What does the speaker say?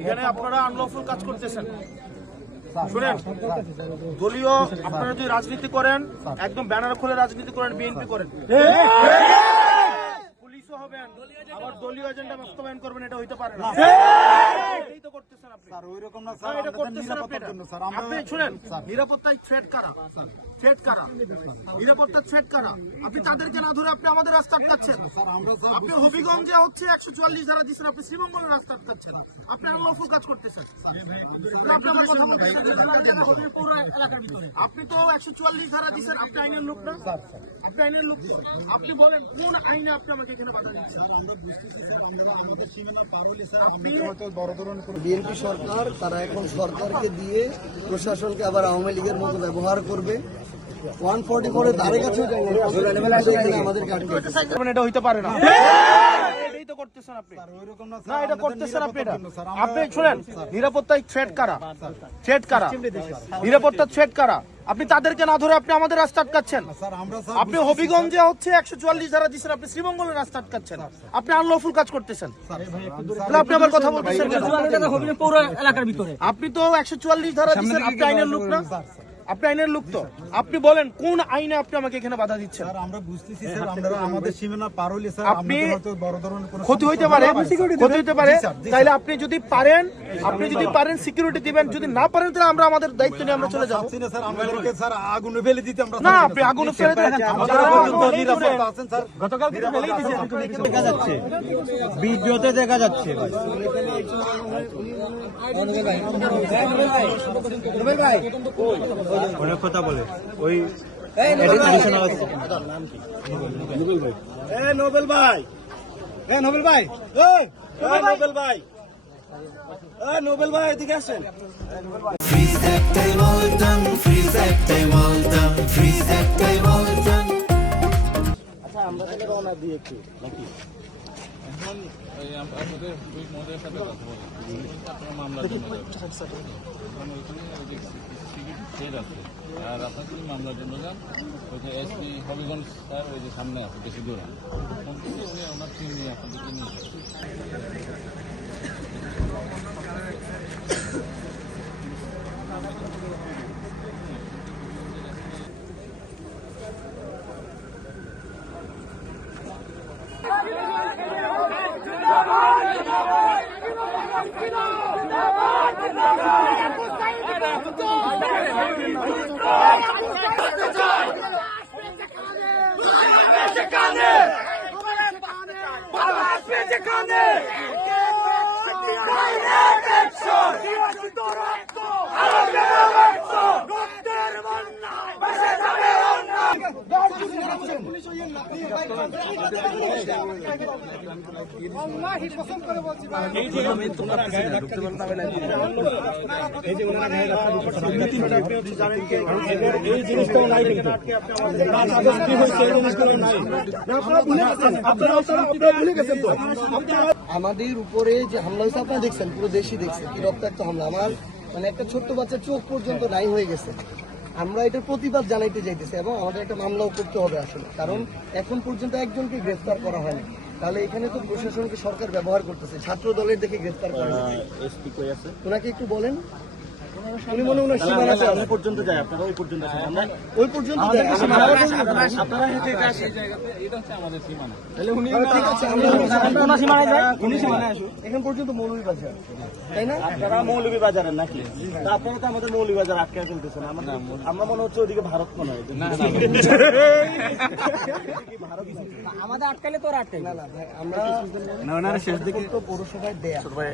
এখানে আপনারা আনলফুল কাজ করতেছেন। শুনেন, দলীয় আপনারা যদি রাজনীতি করেন, একদম ব্যানার খুলে রাজনীতি করেন, বিএনপি করেন, পুলিশও হবেন, আবার দলীয় এজেন্ডা বাস্তবায়ন করবেন, এটা হইতে পারে না। এটাই তো করতেছেন আপনি। এটা করতেছেন আপনি। শুনেন, নিরাপত্তায় থ্রেট কারা? থ্রেট কারা? নিরাপত্তার থ্রেট কারা? আপনি তাদেরকে না ধরে আপনি আমাদের রাস্তা আটকাচ্ছেন। আপনি হবিগঞ্জে হচ্ছে 144 ধারা দিচ্ছেন, আপনি শ্রীমঙ্গলের রাস্তা আটকাচ্ছেন, আপনি আনলফুল কাজ করতেছেন। আপনি আমার কথা বলতেছেন, আপনি তো 144 ধারা দিচ্ছেন, আপনি আইনের লোক না? আপনি আইনের লোক। আপনি বলেন কোন আইনে আপনি আমাকে এখানে বাধা দিচ্ছেন? বিএনপি সরকার তারা এখন সরকারকে দিয়ে প্রশাসনকে আবার আওয়ামী লীগের মতো ব্যবহার করবে। 144 ধারে কাছে আমাদেরকে এটা হইতে পারে না। এটাই তো করতেছেন আপনি। না, এটা করতেছেন আপনি। এটা আপনি শুনেন, নিরাপত্তায় থ্রেট কারা? থ্রেট কারা? নিরাপত্তার থ্রেট কারা? আপনি তাদেরকে না ধরে আপনি আমাদের রাস্তা আটকাচ্ছেন। আপনি হবিগঞ্জে হচ্ছে 144 ধারা দিচ্ছেন, আপনি শ্রীমঙ্গলের রাস্তা আটকাচ্ছেন, আপনি আনলফুল কাজ করতেছেন। আপনি আমার কথা বলতেছেন, আপনি তো 144 ধারা দিচ্ছেন, আপনি আইনের লোক না? আপনি আইনের লোক তো। আপনি বলেন কোন আইনে আপনি আমাকে এখানে বাধা দিচ্ছেন? আমরা বুঝতেছি স্যার, আমরা আমাদের সীমানা পার হইলে স্যার আপনি বড় ধরনের ক্ষতি হইতে পারে, ক্ষতি হইতে পারে। তাইলে আপনি যদি পারেন, সিকিউরিটি দিবেন। যদি না পারেন তাহলে আমরা আমাদের দায়িত্ব নিয়ে আমরা চলে যাবো। স্যার আমাদেরকে স্যার আগুনে ফেলে দিতে আমরা না, আপনি আগুনে ফেলে দিতে নিরাপত্তা আছেন স্যার। গতকাল থেকে ফেলেই দিয়েছে, দেখা যাচ্ছে, ভিডিওতে দেখা যাচ্ছে। অনেক কথা বলে ওই নোবেল ভাই, নোবেল ভাই, নোবেল ভাই, নোবেল ভাই এদিকে আসেন। আচ্ছা, আমরা তাহলে রওনা দিয়ে একটু নাকি এখন আমাদের দুই মহোদয়ের সাথে কথা বলি, আপনার মামলার জন্য কারণ ওইখানে ওই যে সিকিউরিটি সেট আছে। আর আপনার যদি মামলার জন্য যান, ওই যে এসপি হবিগঞ্জ স্যার ওই যে সামনে আছে, বেশি দূরে ফোন থেকে উনি ওনার টিম নিয়ে আপনাদেরকে নিয়ে যাবেন। আমাদের উপরে যে হামলা হয়েছে আপনারা দেখছেন, পুরো দেশই দেখছে কি রক্তাক্ত হামলা। আমার মানে একটা ছোট্ট বাচ্চার চোখ পর্যন্ত নাই হয়ে গেছে। আমরা এটার প্রতিবাদ জানাইতে যাইতেছি এবং আমাদের একটা মামলাও করতে হবে আসলে, কারণ এখন পর্যন্ত একজনকে গ্রেফতার করা হয়নি। তাহলে এখানে তো প্রশাসনকে সরকার ব্যবহার করতেছে, ছাত্র দলের দেখে গ্রেফতার করা হয়েছে। ওনাকে একটু বলেন, উনি মনে হয় সীমানা পর্যন্ত যায়, আপনারা ওই পর্যন্ত ওই পর্যন্ত যায়। এখান পর্যন্ত মৌলভীবাজার, তাই না? আপনারা মৌলভীবাজারের নাকি? আপনারা তো আমাদের মৌলভীবাজার আটকে ফেলতেছেন। আমরা মনে হচ্ছে ওদিকে ভারত মনে হয়। আমাদের আটকালে তো আটকাই না। ভাই আমরা শেষ দিকে পৌরসভায় দেয়া সবাই